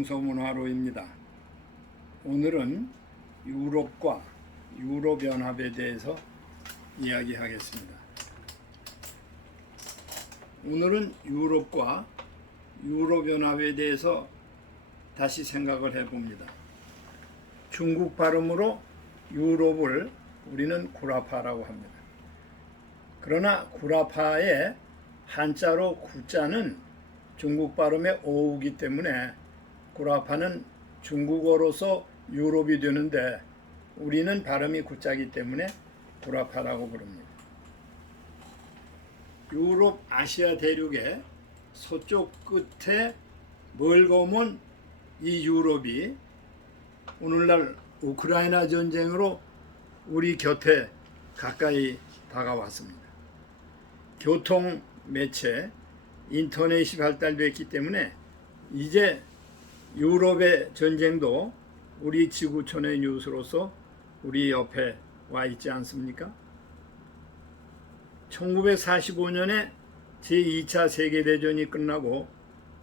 동서문화로입니다. 오늘은 유럽과 유럽연합에 대해서 이야기하겠습니다. 오늘은 유럽과 유럽연합에 대해서 다시 생각을 해봅니다. 중국 발음으로 유럽을 우리는 구라파라고 합니다. 그러나 구라파의 한자로 구자는 중국 발음의 오우기 때문에 구라파는 중국어로서 유럽이 되는데 우리는 발음이 구자이기 때문에 구라파라고 부릅니다. 유럽 아시아 대륙의 서쪽 끝에 멀고 먼 이 유럽이 오늘날 우크라이나 전쟁으로 우리 곁에 가까이 다가왔습니다. 교통 매체, 인터넷이 발달됐기 때문에 이제 유럽의 전쟁도 우리 지구촌의 뉴스로서 우리 옆에 와 있지 않습니까? 1945년에 제2차 세계대전이 끝나고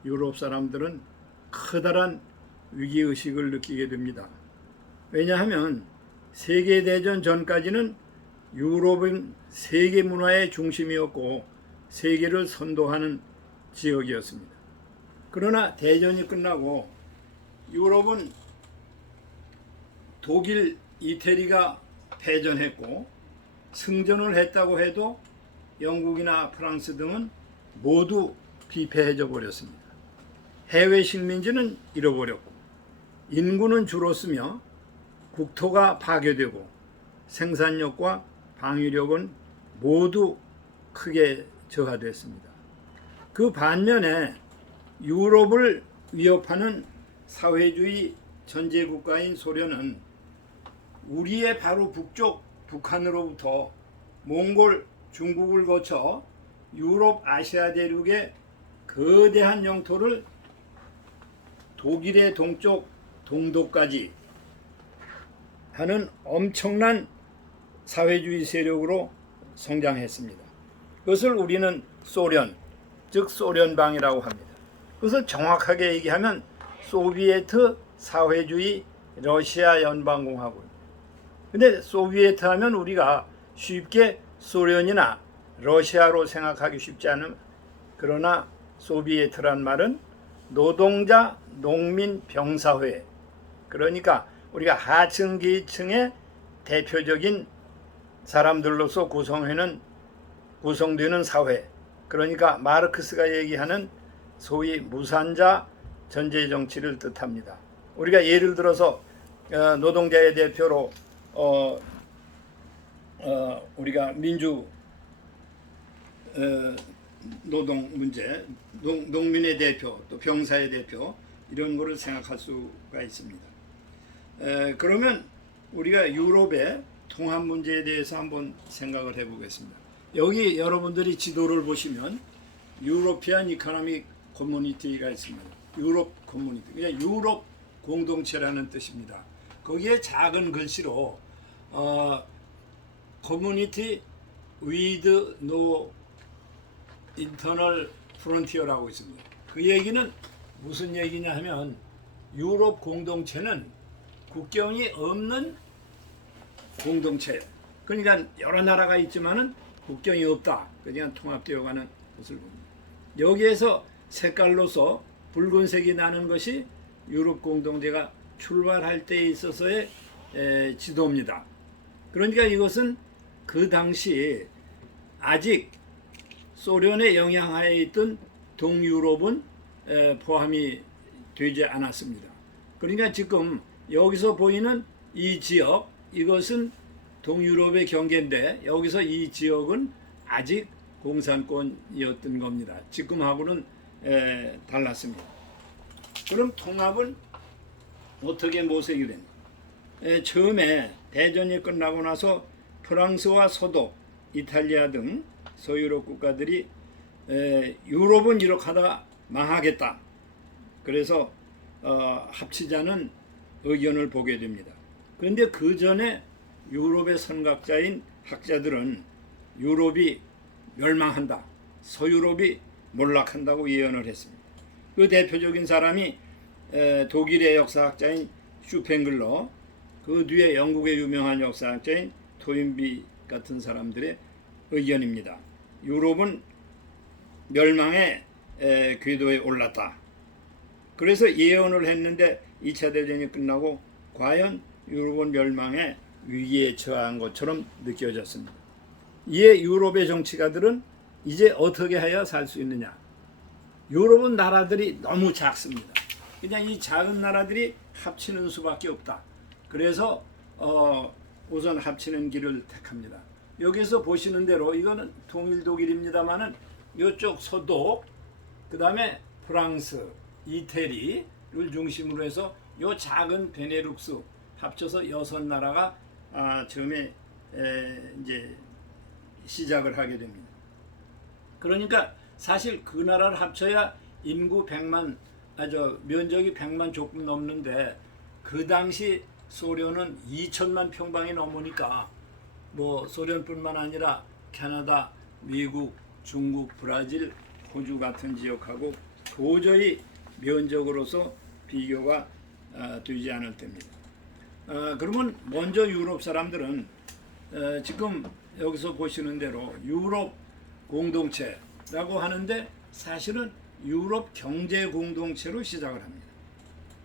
유럽 사람들은 커다란 위기의식을 느끼게 됩니다. 왜냐하면 세계대전 전까지는 유럽은 세계 문화의 중심이었고 세계를 선도하는 지역이었습니다. 그러나 대전이 끝나고 유럽은 독일, 이태리가 패전했고 승전을 했다고 해도 영국이나 프랑스 등은 모두 피폐해져 버렸습니다. 해외 식민지는 잃어버렸고 인구는 줄었으며 국토가 파괴되고 생산력과 방위력은 모두 크게 저하됐습니다. 그 반면에 유럽을 위협하는 사회주의 전제국가인 소련은 우리의 바로 북쪽 북한으로부터 몽골, 중국을 거쳐 유럽 아시아 대륙의 거대한 영토를 독일의 동쪽 동도까지 하는 엄청난 사회주의 세력으로 성장했습니다. 그것을 우리는 소련, 즉 소련방이라고 합니다. 그것을 정확하게 얘기하면 소비에트 사회주의 러시아 연방공화국입니다. 근데 소비에트 하면 우리가 쉽게 소련이나 러시아로 생각하기 쉽지 않은, 그러나 소비에트란 말은 노동자 농민 병사회, 그러니까 우리가 하층 계층의 대표적인 사람들로서 구성되는 사회, 그러니까 마르크스가 얘기하는 소위 무산자 전제 정치를 뜻합니다. 우리가 예를 들어서 노동자의 대표로 우리가 민주 노동 문제, 농민의 대표, 또 병사의 대표, 이런 거를 생각할 수가 있습니다. 그러면 우리가 유럽의 통합 문제에 대해서 한번 생각을 해보겠습니다. 여기 여러분들이 지도를 보시면 유로피안 이코노믹 커뮤니티가 있습니다. 유럽 커뮤니티, 그냥 유럽 공동체라는 뜻입니다. 거기에 작은 글씨로 커뮤니티 with no internal frontier라고 있습니다. 그 얘기는 무슨 얘기냐 하면 유럽 공동체는 국경이 없는 공동체, 그러니까 여러 나라가 있지만은 국경이 없다, 그냥 통합되어가는 것을 봅니다. 여기에서 색깔로서 붉은색이 나는 것이 유럽 공동체가 출발할 때에 있어서의 지도입니다. 그러니까 이것은 그 당시 아직 소련의 영향하에 있던 동유럽은 포함이 되지 않았습니다. 그러니까 지금 여기서 보이는 이 지역, 이것은 동유럽의 경계인데 여기서 이 지역은 아직 공산권이었던 겁니다. 지금하고는 달랐습니다. 그럼 통합은 어떻게 모색이 됐나? 처음에 대전이 끝나고 나서 프랑스와 서독, 이탈리아 등 서유럽 국가들이 유럽은 이렇게 하다가 망하겠다, 그래서 합치자는 의견을 보게 됩니다. 그런데 그 전에 유럽의 선각자인 학자들은 유럽이 멸망한다, 서유럽이 몰락한다고 예언을 했습니다. 그 대표적인 사람이 독일의 역사학자인 슈팽글러, 그 뒤에 영국의 유명한 역사학자인 토인비 같은 사람들의 의견입니다. 유럽은 멸망의 궤도에 올랐다. 그래서 예언을 했는데 2차 대전이 끝나고 과연 유럽은 멸망의 위기에 처한 것처럼 느껴졌습니다. 이에 유럽의 정치가들은 이제 어떻게 해야 살 수 있느냐. 유럽은 나라들이 너무 작습니다. 그냥 이 작은 나라들이 합치는 수밖에 없다. 그래서 우선 합치는 길을 택합니다. 여기서 보시는 대로 이거는 통일 독일입니다만은 이쪽 서독, 그 다음에 프랑스, 이태리를 중심으로 해서 요 작은 베네룩스 합쳐서 6나라가 처음에 이제 시작을 하게 됩니다. 그러니까 사실 그 나라를 합쳐야 인구 100만, 면적이 100만 조금 넘는데 그 당시 소련은 2천만 평방이 넘으니까 뭐 소련뿐만 아니라 캐나다, 미국, 중국, 브라질, 호주 같은 지역하고 도저히 면적으로서 비교가 되지 않을 때입니다. 그러면 먼저 유럽 사람들은 지금 여기서 보시는 대로 유럽 공동체라고 하는데 사실은 유럽 경제 공동체로 시작을 합니다.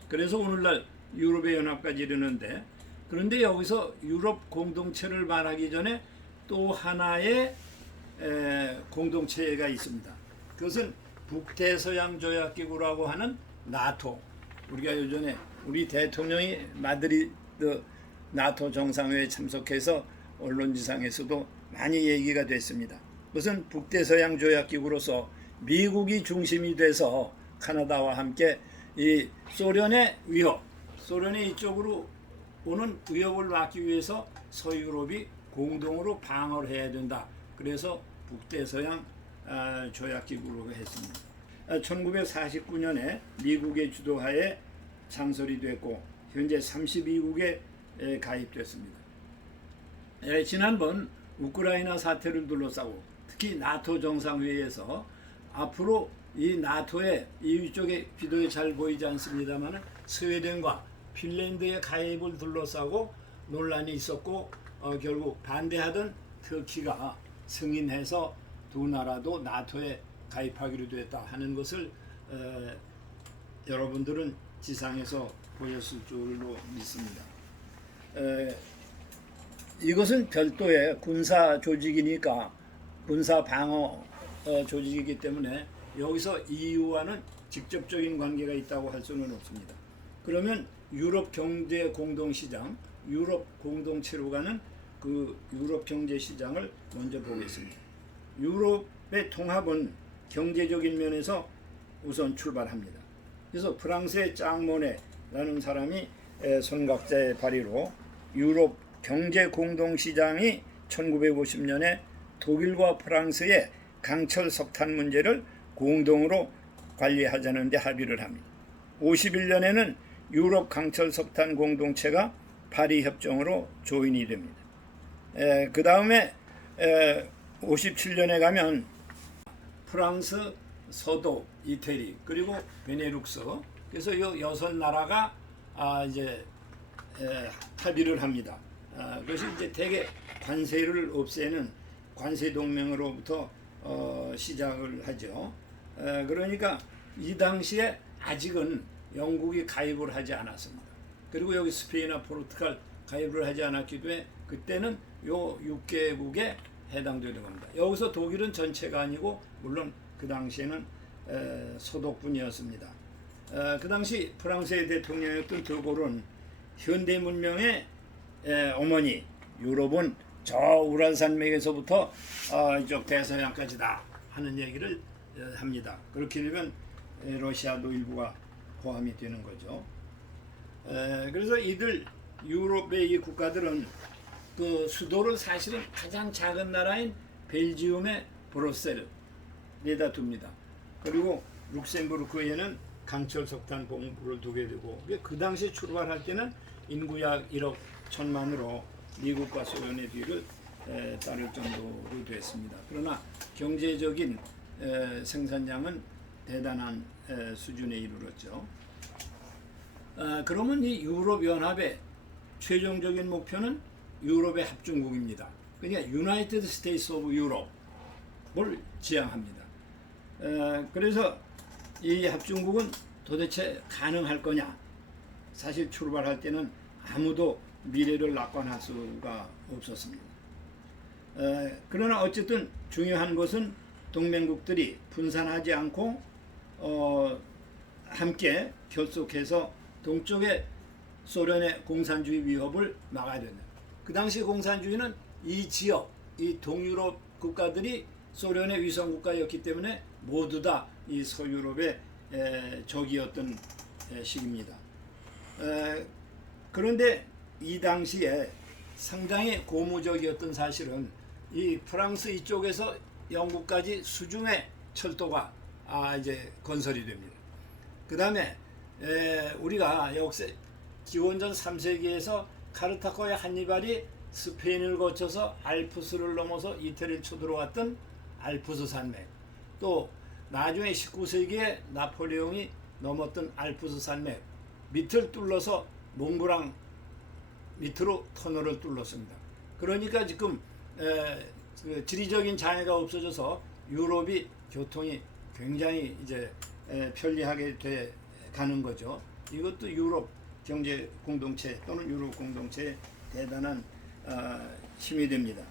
그래서 오늘날 유럽의 연합까지 이르는데, 그런데 여기서 유럽 공동체를 말하기 전에 또 하나의 공동체가 있습니다. 그것은 북대서양 조약기구라고 하는 나토. 우리가 요전에 우리 대통령이 마드리드 나토 정상회의에 참석해서 언론지상에서도 많이 얘기가 됐습니다. 그것은 북대서양 조약기구로서 미국이 중심이 돼서 카나다와 함께 이 소련의 위협, 소련의 이쪽으로 오는 위협을 막기 위해서 서유럽이 공동으로 방어를 해야 된다. 그래서 북대서양 조약기구로 했습니다. 1949년에 미국의 주도하에 창설이 됐고 현재 32국에 가입됐습니다. 지난번 우크라이나 사태를 둘러싸고 특히 나토 정상회의에서 앞으로 이 나토의 이쪽에 비도에 잘 보이지 않습니다만 스웨덴과 핀란드의 가입을 둘러싸고 논란이 있었고 결국 반대하던 터키가 승인해서 두 나라도 나토에 가입하기로 됐다 하는 것을 여러분들은 지상에서 보셨을 줄로 믿습니다. 이것은 별도의 군사 조직이니까 군사 방어 조직이기 때문에 여기서 EU와는 직접적인 관계가 있다고 할 수는 없습니다. 그러면 유럽 경제 공동시장, 유럽 공동체로 가는 그 유럽 경제 시장을 먼저 보겠습니다. 유럽의 통합은 경제적인 면에서 우선 출발합니다. 그래서 프랑스의 짱모네라는 사람이 선각자의 발의로 유럽 경제 공동시장이 1950년에 독일과 프랑스의 강철 석탄 문제를 공동으로 관리하자는 데 합의를 합니다. 51년에는 유럽 강철 석탄 공동체가 파리 협정으로 조인이 됩니다. 그 다음에 57년에 가면 프랑스, 서독, 이태리 그리고 베네룩스, 그래서 이 6나라가 이제 합의를 합니다. 그것이 이제 대개 관세를 없애는 관세 동맹으로부터 시작을 하죠. 그러니까 이 당시에 아직은 영국이 가입을 하지 않았습니다. 그리고 여기 스페인이나 포르투갈 가입을 하지 않았기 때문에 그때는 요 6개국에 해당되는 겁니다. 여기서 독일은 전체가 아니고 물론 그 당시에는 소독뿐이었습니다. 그 당시 프랑스의 대통령이었던 드골은 현대 문명의 어머니 유럽은 저 우랄산맥에서부터 이쪽 대서양까지다 하는 얘기를 합니다. 그렇게 되면 러시아도 일부가 포함이 되는 거죠. 그래서 이들 유럽의 이 국가들은 그 수도를 사실은 가장 작은 나라인 벨지움의 브뤼셀에다 둡니다. 그리고 룩셈부르크에는 강철 석탄 본부를 두게 되고 그 당시 출발할 때는 인구 약 1억 1천만으로 미국과 소련의 뒤를 따를 정도로 됐습니다. 그러나 경제적인 생산량은 대단한 수준에 이르렀죠. 그러면 이 유럽 연합의 최종적인 목표는 유럽의 합중국입니다. 그러니까 유나이티드 스테이트 오브 유럽을 지향합니다. 그래서 이 합중국은 도대체 가능할 거냐? 사실 출발할 때는 아무도 미래를 낙관할 수가 없었습니다. 그러나 어쨌든 중요한 것은 동맹국들이 분산하지 않고 함께 결속해서 동쪽의 소련의 공산주의 위협을 막아야 된다. 그 당시 공산주의는 이 지역, 이 동유럽 국가들이 소련의 위성국가였기 때문에 모두 다 이 서유럽의 적이었던 시기입니다. 그런데 이 당시에 상당히 고무적이었던 사실은 이 프랑스 이쪽에서 영국까지 수중의 철도가 이제 건설이 됩니다. 그 다음에 우리가 역사 기원전 3세기에서 카르타고의 한니발이 스페인을 거쳐서 알프스를 넘어서 이태리를 쳐들어왔던 알프스 산맥, 또 나중에 19세기에 나폴레옹이 넘었던 알프스 산맥 밑을 뚫러서 몽브랑 밑으로 터널을 뚫었습니다. 그러니까 지금 지리적인 장애가 없어져서 유럽이 교통이 굉장히 이제 편리하게 돼 가는 거죠. 이것도 유럽 경제 공동체 또는 유럽 공동체의 대단한 힘이 됩니다.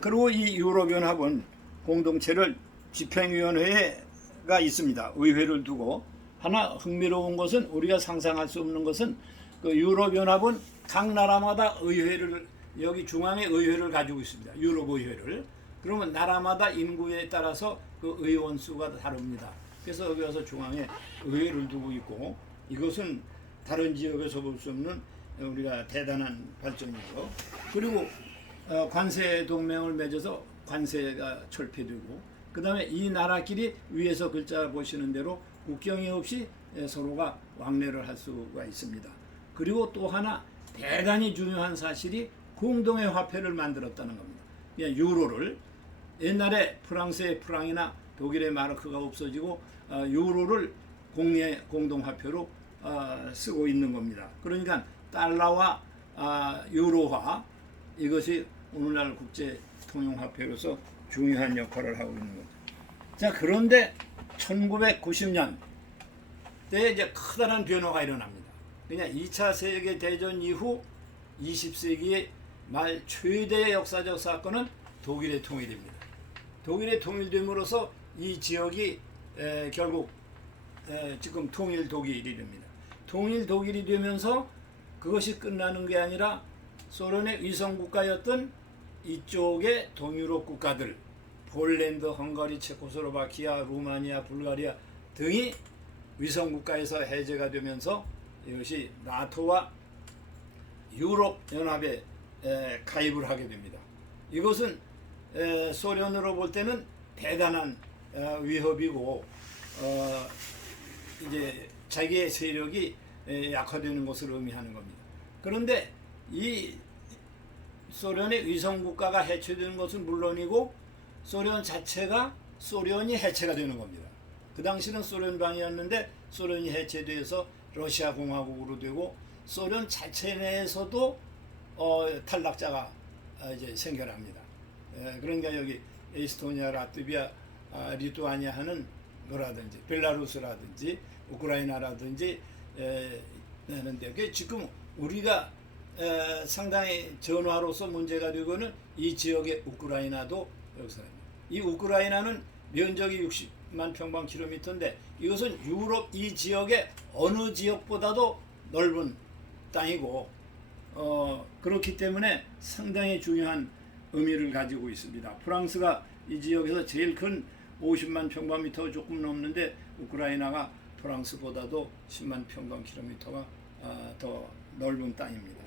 그리고 이 유럽연합은 공동체를 집행위원회가 있습니다. 의회를 두고. 하나 흥미로운 것은 우리가 상상할 수 없는 것은 그 유럽연합은 각 나라마다 의회를 여기 중앙에 의회를 가지고 있습니다. 유럽의회를. 그러면 나라마다 인구에 따라서 그 의원 수가 다릅니다. 그래서 여기 와서 중앙에 의회를 두고 있고 이것은 다른 지역에서 볼 수 없는 우리가 대단한 발전이고 그리고 관세 동맹을 맺어서 관세가 철폐되고 그 다음에 이 나라끼리 위에서 글자 보시는 대로 국경이 없이 서로가 왕래를 할 수가 있습니다. 그리고 또 하나 대단히 중요한 사실이 공동의 화폐를 만들었다는 겁니다. 유로를 옛날에 프랑스의 프랑이나 독일의 마르크가 없어지고 유로를 공동화폐로 쓰고 있는 겁니다. 그러니까 달러와 유로화 이것이 오늘날 국제 통용화폐로서 중요한 역할을 하고 있는 거죠. 자, 그런데 1990년 때 이제 커다란 변화가 일어납니다. 그냥 2차 세계대전 이후 20세기의 말 최대의 역사적 사건은 독일의 통일입니다. 독일의 통일됨으로써 이 지역이 결국 지금 통일 독일이 됩니다. 통일 독일이 되면서 그것이 끝나는 게 아니라 소련의 위성국가였던 이쪽의 동유럽 국가들 폴란드, 헝가리, 체코슬로바키아, 루마니아, 불가리아 등이 위성국가에서 해제가 되면서 이것이 나토와 유럽연합에 가입을 하게 됩니다. 이것은 소련으로 볼 때는 대단한 위협이고 이제 자기의 세력이 약화되는 것을 의미하는 겁니다. 그런데 이 소련의 위성국가가 해체되는 것은 물론이고 소련 자체가 소련이 해체가 되는 겁니다. 그 당시는 소련방이었는데 소련이 해체돼서 러시아 공화국으로 되고 소련 자체 내에서도 탈락자가 이제 생겨납니다. 그러니까 여기 에스토니아, 라트비아, 리투아니아 하는 거라든지 벨라루스라든지 우크라이나라든지 되는데 지금 우리가 상당히 전화로서 문제가 되고는 이 지역의 우크라이나도 여기서 이 우크라이나는 면적이 60만 평방킬로미터인데 이것은 유럽 이 지역의 어느 지역보다도 넓은 땅이고 그렇기 때문에 상당히 중요한 의미를 가지고 있습니다. 프랑스가 이 지역에서 제일 큰 50만 평방미터 조금 넘는데 우크라이나가 프랑스보다도 10만 평방킬로미터가 더 넓은 땅입니다.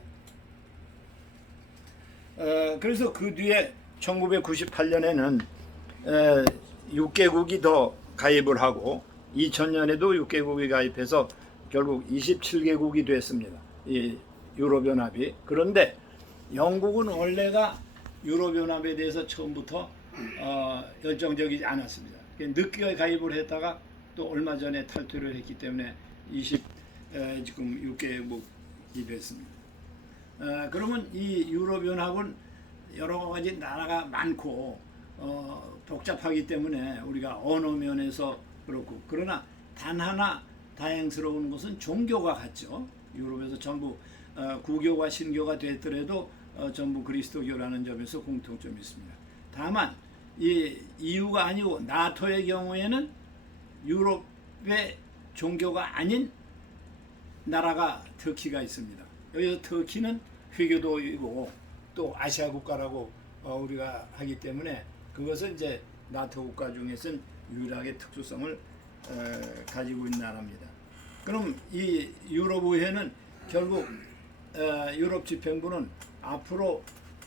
그래서 그 뒤에 1998년에는 6개국이 더 가입을 하고 2000년에도 6개국이 가입해서 결국 27개국이 됐습니다. 이 유럽연합이. 그런데 영국은 원래가 유럽연합에 대해서 처음부터 열정적이지 않았습니다. 늦게 가입을 했다가 또 얼마 전에 탈퇴를 했기 때문에 지금 6개국이 됐습니다. 그러면 이 유럽연합은 여러 가지 나라가 많고 복잡하기 때문에 우리가 언어 면에서 그렇고, 그러나 단 하나 다행스러운 것은 종교가 같죠. 유럽에서 전부 구교와 신교가 됐더라도 전부 그리스도교라는 점에서 공통점이 있습니다. 다만 이 EU가 아니고 나토의 경우에는 유럽의 종교가 아닌 나라가 터키가 있습니다. 여기서 터키는 회교도이고 또 아시아 국가라고 우리가 하기 때문에 그것은 이제 나토 국가 중에서는 유일하게 특수성을 가지고 있는 나라입니다. 그럼 이 유럽의회는 결국 유럽 집행부는 앞으로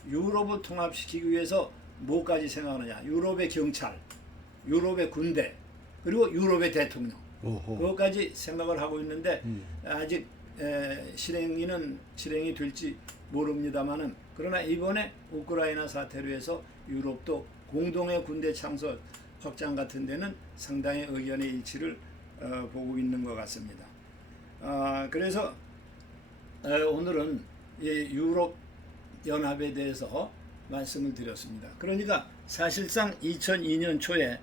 유럽을 통합시키기 위해서 뭐까지 생각하느냐? 유럽의 경찰, 유럽의 군대, 그리고 유럽의 대통령. 그것까지 생각을 하고 있는데 아직 실행이 될지 모릅니다만은, 그러나 이번에 우크라이나 사태로 해서 유럽도 공동의 군대 창설 확장 같은 데는 상당히 의견의 일치를 보고 있는 것 같습니다. 그래서 오늘은 이 유럽 연합에 대해서 말씀을 드렸습니다. 그러니까 사실상 2002년 초에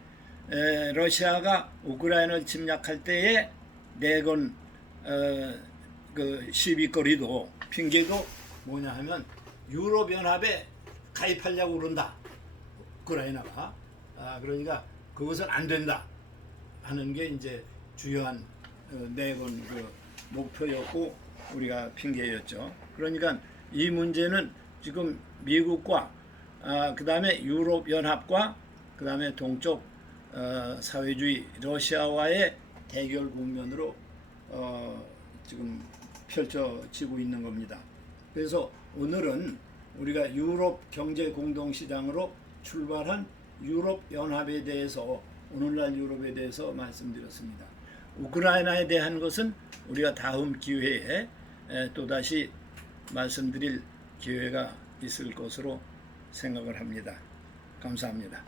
러시아가 우크라이나를 침략할 때에 내건 그 시비거리도 핑계도 뭐냐 하면 유럽연합에 가입하려고 그런다, 우크라이나가. 그러니까 그것은 안 된다 하는 게 이제 주요한 내건 그 목표였고 우리가 핑계였죠. 그러니까 이 문제는 지금 미국과 그 다음에 유럽연합과 그 다음에 동쪽 사회주의 러시아와의 대결 국면으로 지금 펼쳐지고 있는 겁니다. 그래서 오늘은 우리가 유럽 경제 공동시장으로 출발한 유럽연합에 대해서, 오늘날 유럽에 대해서 말씀드렸습니다. 우크라이나에 대한 것은 우리가 다음 기회에 또다시 말씀드릴 기회가 있을 것으로 생각을 합니다. 감사합니다.